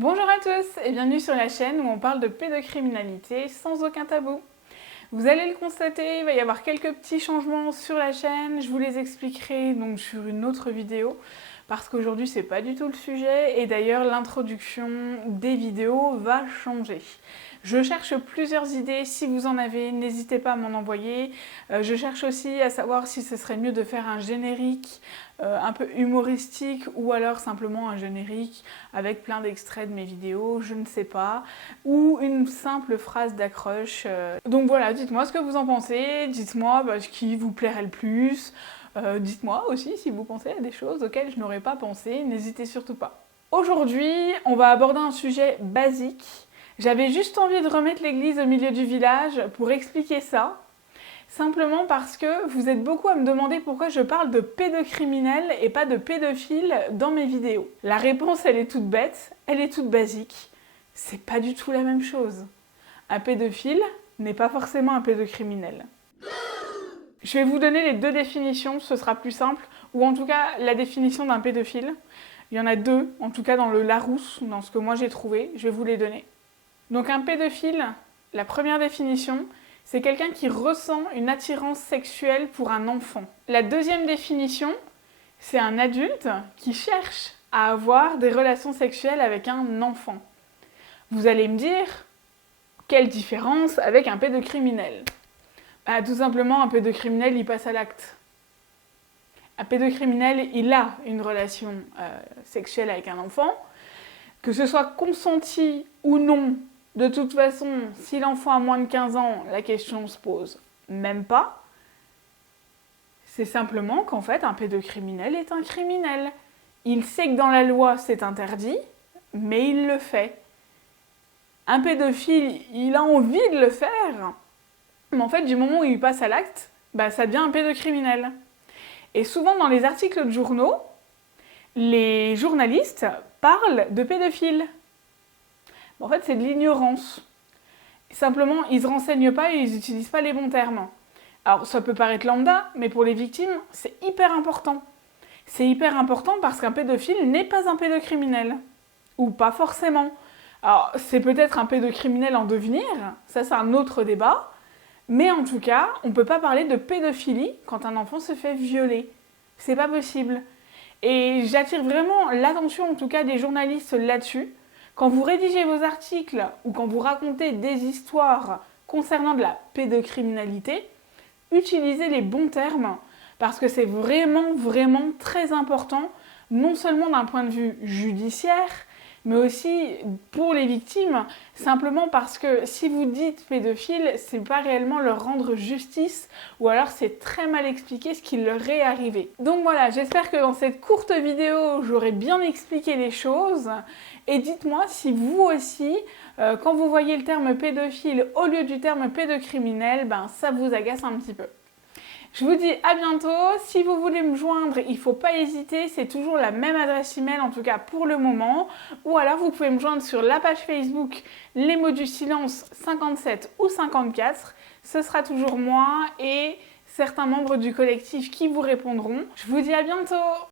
Bonjour à tous et bienvenue sur la chaîne où on parle de pédocriminalité sans aucun tabou. Vous allez le constater, il va y avoir quelques petits changements sur la chaîne, je vous les expliquerai donc sur une autre vidéo parce qu'aujourd'hui c'est pas du tout le sujet et d'ailleurs l'introduction des vidéos va changer. Je cherche plusieurs idées, si vous en avez, n'hésitez pas à m'en envoyer. Je cherche aussi à savoir si ce serait mieux de faire un générique un peu humoristique ou alors simplement un générique avec plein d'extraits de mes vidéos, je ne sais pas, ou une simple phrase d'accroche. Donc voilà, dites-moi ce que vous en pensez, dites-moi ce qui vous plairait le plus, dites-moi aussi si vous pensez à des choses auxquelles je n'aurais pas pensé, n'hésitez surtout pas. Aujourd'hui, on va aborder un sujet basique. J'avais juste envie de remettre l'église au milieu du village pour expliquer ça, simplement parce que vous êtes beaucoup à me demander pourquoi je parle de pédocriminels et pas de pédophiles dans mes vidéos. La réponse, elle est toute bête, elle est toute basique. C'est pas du tout la même chose. Un pédophile n'est pas forcément un pédocriminel. Je vais vous donner les deux définitions, ce sera plus simple, ou en tout cas la définition d'un pédophile. Il y en a deux, en tout cas dans le Larousse, dans ce que moi j'ai trouvé, je vais vous les donner. Donc un pédophile, la première définition, c'est quelqu'un qui ressent une attirance sexuelle pour un enfant. La deuxième définition, c'est un adulte qui cherche à avoir des relations sexuelles avec un enfant. Vous allez me dire, quelle différence avec un pédocriminel ? Tout simplement, un pédocriminel, il passe à l'acte. Un pédocriminel, il a une relation sexuelle avec un enfant, que ce soit consenti ou non. De toute façon, si l'enfant a moins de 15 ans, la question se pose même pas. C'est simplement qu'en fait, un pédocriminel est un criminel. Il sait que dans la loi, c'est interdit, mais il le fait. Un pédophile, il a envie de le faire, mais en fait, du moment où il passe à l'acte, ça devient un pédocriminel. Et souvent, dans les articles de journaux, les journalistes parlent de pédophiles. En fait, c'est de l'ignorance. Simplement, ils ne se renseignent pas et ils n'utilisent pas les bons termes. Alors, ça peut paraître lambda, mais pour les victimes, c'est hyper important. C'est hyper important parce qu'un pédophile n'est pas un pédocriminel. Ou pas forcément. Alors, c'est peut-être un pédocriminel en devenir, ça c'est un autre débat, mais en tout cas, on ne peut pas parler de pédophilie quand un enfant se fait violer. C'est pas possible. Et j'attire vraiment l'attention, en tout cas, des journalistes là-dessus. Quand vous rédigez vos articles ou quand vous racontez des histoires concernant de la pédocriminalité, utilisez les bons termes parce que c'est vraiment, vraiment très important, non seulement d'un point de vue judiciaire, mais aussi pour les victimes, simplement parce que si vous dites pédophile, c'est pas réellement leur rendre justice, ou alors c'est très mal expliqué ce qui leur est arrivé. Donc voilà, j'espère que dans cette courte vidéo, j'aurai bien expliqué les choses, et dites-moi si vous aussi, quand vous voyez le terme pédophile au lieu du terme pédocriminel, ça vous agace un petit peu. Je vous dis à bientôt, si vous voulez me joindre, il ne faut pas hésiter, c'est toujours la même adresse email en tout cas pour le moment, ou alors vous pouvez me joindre sur la page Facebook Les mots du silence 57 ou 54, ce sera toujours moi et certains membres du collectif qui vous répondront. Je vous dis à bientôt!